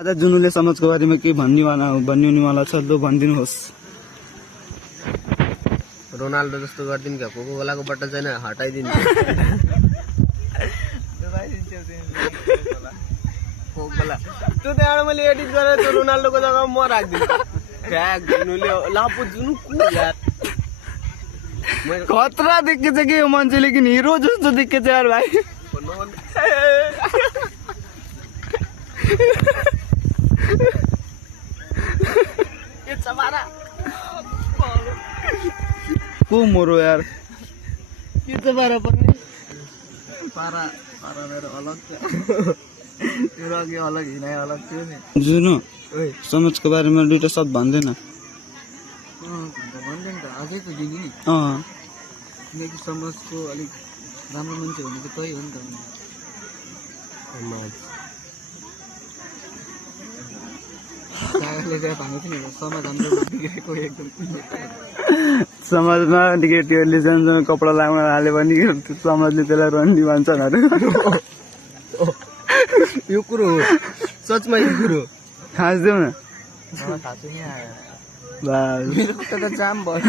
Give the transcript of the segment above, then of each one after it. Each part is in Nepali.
आज जुनुले समाजको बारेमा के भन्नुवाला छ ल भनिदिनुहोस्। रोनाल्डो जस्तो गरिदिनु क्या, कोको कोलाको बट्टा छैन हटाइदिनु। त्यो त्यहाँबाट मैले एडिट गरेर त्यो रोनाल्डोको जग्गामा म राखिदिन्छु। ट्याग जुनुले लापो जुनु यार खतरा देखेछ कि यो मान्छे, लेकिन हिरो जस्तो देखेछ यार भाइ। को मोरो यार के त पारा पर्ने पारा पारा मेरो अलग तेरो अघि अलग हिँडाइ अलग थियो नि। जुनु समाजको बारेमा दुईटा शब्द भन्दैन। भन्दैन त अझै त दिदी नि। किनकि समाजको अलिक राम्रो मान्छे भनेको त्यही हो नि त। समाजमा केटीहरूले सानो कपडा लगाउन हाल्यो भने समाजले त्यसलाई रन्डी भन्छन् अरे। यो कुरो हो, सचमा यो कुरो खास देऊ न। जाम भयो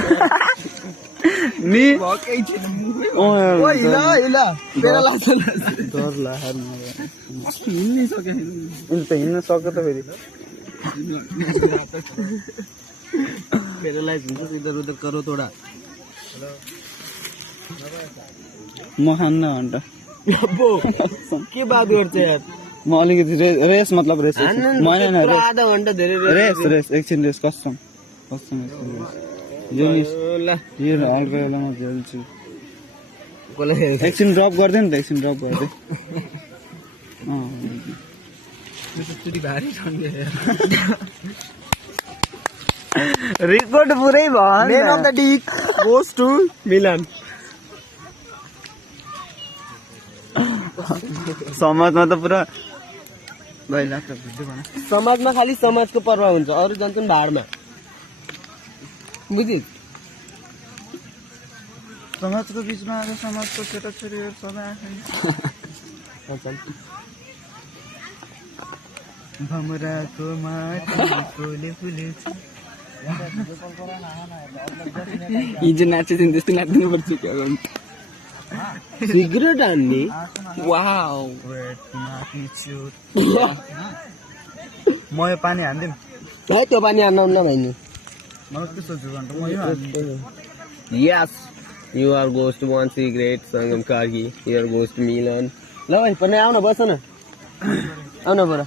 नि डर हिँड्नै सक्यो हिँड्न सक्यो त फेरि पेरालाइज हुन्छ इधर उधर करो थोड़ा। म खान्न भन्छ के बात गर्छ यार। म अलिकति रेस मतलब रेस आधा घन्टा धेरै रेस एकछिन रेस कस्टम यो हल्का बेलामा झेल्छु। एकछिन ड्रप गर्दै नि त, एकछिन ड्रप गर्दै। रेकर्ड पुरै भयो। Man of the week goes to Milan. समाजमा त पुरा समाजमा खालि समाजको पर्व हुन्छ, अरू जान्छन् भाडमा। बुझिस्? समाजको बिचमा आएर समाजको छोराछोरीहरू सबै भमराको माटोले फुलेछ। हिजो नाचिदिनु त्यस्तै नाचिदिनु पर्छ क्या गर्नु। सिगरेट हान्ने वाउ म यो पानी हान्दिउँ है, त्यो पानी हान्न नभइनु। मलाई त्यस्तो जुगान्ट म यो yes you are goes to one cigarette Sangam Karki, you are goes to Milan. ल भाइ पनि आउन बस न, आउन पर।